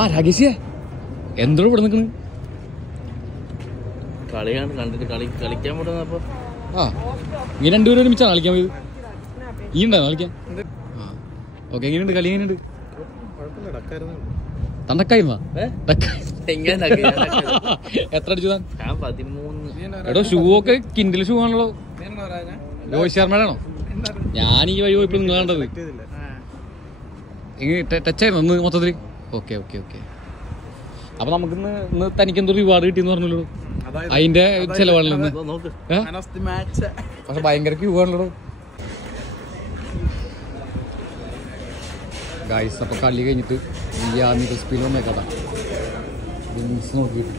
ആ രാകേഷിയെ എന്തോ ഇവിടെ നിൽക്കുന്നു? കളിയാണ് കണ്ടിട്ട് കളിക്കാൻ പറ്റുന്നപ്പോ ആ ഈ രണ്ടുപേരും ഒരുമിച്ചാണ് കളിക്കാൻ പോയത്. ഈ ഉണ്ടായിരുന്നു കളിക്കാൻ. ആ ഓക്കെ. എങ്ങനെയുണ്ട് കളി? എങ്ങനെയുണ്ട്? തണ്ടക്കായിരുന്നാ? എത്ര അടിച്ചു താൻ? 13. എടോ ഷൂ ഒക്കെ കിൻഡിൽ ഷൂ ആണല്ലോ. രോഹിത് ശർമ്മയാണോ? ഞാൻ ഈ വഴി പോയപ്പോ നിങ്ങൾ കണ്ടത് ടച്ചായിരുന്നു ഒന്ന് മൊത്തത്തിൽ. Okay okay okay. അപ്പൊ നമുക്കിന്ന് തനിക്ക് എന്തോ റിവാർഡ് കിട്ടിയെന്ന് പറഞ്ഞല്ലോ. അതിന്റെ ചെലവാണല്ലോ ഇന്ന്. പക്ഷെ ഭയങ്കര ക്യൂ ആണല്ലോ ഗൈസ്. അപ്പൊ കളി കഴിഞ്ഞിട്ട് മിയാമി ക്രിസ്പിയിൽ വന്നേക്കട്ടാ വിങ്സ് നോക്കിയിട്ട്.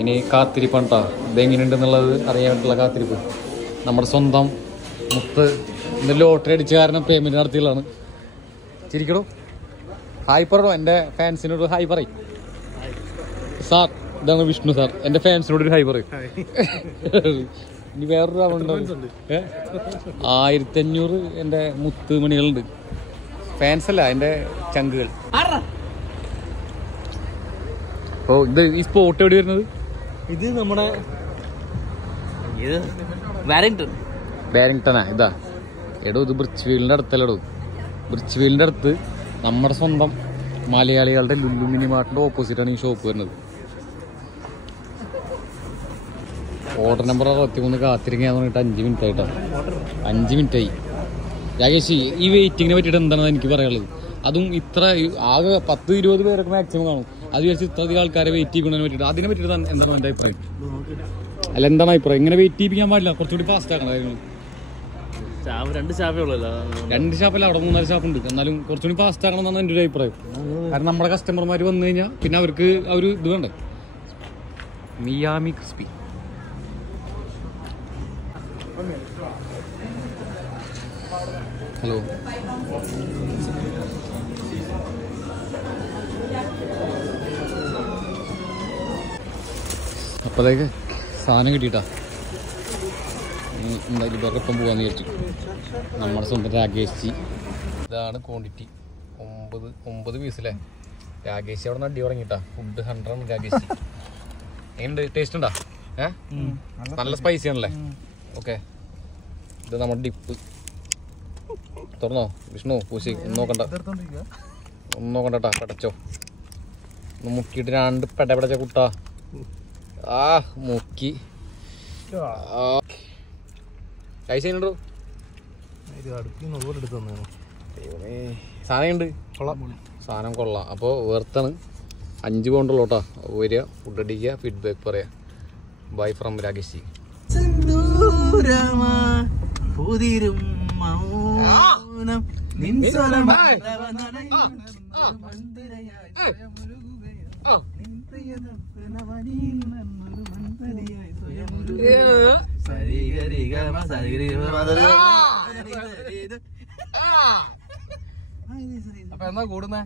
ഇനി കാത്തിരിപ്പാണ് കേട്ടോ. ഇതെങ്ങനെയുണ്ടെന്നുള്ളത് അറിയാനായിട്ടുള്ള കാത്തിരിപ്പ്. നമ്മുടെ സ്വന്തം മുത്ത് ഇന്ന് ലോട്ടറി അടിച്ച കാരണം പേയ്മെന്റ് നടത്തിയുള്ളതാണ്. ചിരിക്കടോ. ഹായ് പറയടോ എൻ്റെ ഫാൻസിനോട്. ഹായ് പറയും സാർ. ഇതാണ് വിഷ്ണു സാർ. എൻ്റെ ഫാൻസിനോട് ഒരു ഹായ് പറയും. ഇനി വേറൊരു ആളുണ്ടോ? 1500 എൻ്റെ മുത്ത് മണികളുണ്ട്. ഫാൻസ് അല്ല, എൻ്റെ ചങ്കുകൾ. ഓ ഇത് ഈ സ്പോട്ട് എവിടെ വരുന്നത്? ഇത് നമ്മുടെ ബാരിങ്ടണാ? ഇതാ എടോ ഇത് ബ്രിച്ച്വീലിന്റെ അടുത്തല്ലടോ. ബ്രിച്ച്വീലിന്റെ അടുത്ത് നമ്മുടെ സ്വന്തം മലയാളികളുടെ ലുലു മിനി മാർട്ടിന്റെ ഓപ്പോസിറ്റാണ് ഈ ഷോപ്പ് വരുന്നത്. ഓർഡർ നമ്പർ 63 കാത്തിരിക്കാൻ പറഞ്ഞിട്ട് 5 മിനിറ്റ് ആയിട്ടാണ്. 5 മിനിറ്റ് ആയി. രാകേഷ് ഈ വെയിറ്റിങ്ങിനെ പറ്റിയിട്ട് എന്താണെന്ന് എനിക്ക് പറയാനുള്ളത്. അതും ഇത്ര ആകെ 10-20 പേരൊക്കെ മാക്സിമം കാണും. അത് വിചാരിച്ച് ഇത്ര അധികം ആൾക്കാരെ വെയിറ്റ് ചെയ്യിക്കുന്നതിനെ പറ്റിയിട്ട് അതിനെ പറ്റിയിട്ട് എന്താണ് എൻ്റെ അഭിപ്രായം? അല്ല എന്താണ് അഭിപ്രായം? ഇങ്ങനെ വെയിറ്റ് ചെയ്യിപ്പിക്കാൻ പാടില്ല, കുറച്ചുകൂടി ഫാസ്റ്റ് ആക്കണം. 2 ഷാപ്പുകളല്ല, 2 ഷാപ്പല്ല, അവിടെ 3-4 ഷാപ്പ് ഉണ്ട്. എന്നാലും കുറച്ചുകൂടി ഫാസ്റ്റ് ആക്കണം എന്നാണ് എൻ്റെ ഒരു അഭിപ്രായം. കാരണം നമ്മുടെ കസ്റ്റമർമാർ വന്നു കഴിഞ്ഞാൽ പിന്നെ അവർക്ക് ഒരു ഇത് വേണ്ടേ. Miami crispy. ഹലോ. അപ്പോഴേക്ക് സാധനം കിട്ടിയിട്ടാ. എന്തായാലും ഇതൊക്കെ ഇപ്പം പോകാമെന്ന് വിചാരിച്ചു. നമ്മുടെ സ്വന്തം രാകേഷ്. ഇതാണ് ക്വാണ്ടിറ്റി. 9 പീസല്ലേ. രാകേഷ് അവിടെ നിന്ന് അടി തുടങ്ങിയിട്ടാ. ഫുഡ് 100 ആണ് രാകേഷ്. എങ്ങനെയുണ്ട്? ടേസ്റ്റ് ഉണ്ടോ? നല്ല സ്പൈസി ആണല്ലേ? ഓക്കെ. ഇത് നമ്മുടെ ഡിപ്പ്. തുറന്നോ വിഷ്ണു? പൂശി ഒന്നും നോക്കണ്ടട്ടാ. പടച്ചോ ഒന്ന് മുക്കിയിട്ട് 2 പെടപെടച്ച കുട്ടാ. ആ മുക്കി. കഴിച്ചോ? സാധനം ഉണ്ട്. സാധനം കൊള്ളാം. അപ്പോൾ വേർത്താണ്. 5 പൗണ്ടുള്ളൂ കേട്ടോ. വരിക, ഫുഡ് അടിക്കുക, ഫീഡ്ബാക്ക് പറയാം. Bye from Rakesh. അപ്പൊ എന്നാ കൂടുന്നേ?